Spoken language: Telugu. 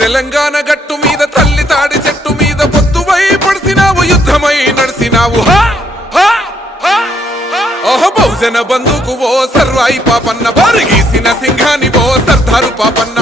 తెలంగాణ గట్టు మీద తల్లి తాడి చెట్టు మీద పొత్తువై పడిసినావు యుద్ధమై నడిసినావు బహుజన బంధుకు ఓ సర్వాయి పాపన్న బారిగీసిన సింహాని ఓ సర్దారు పాపన్న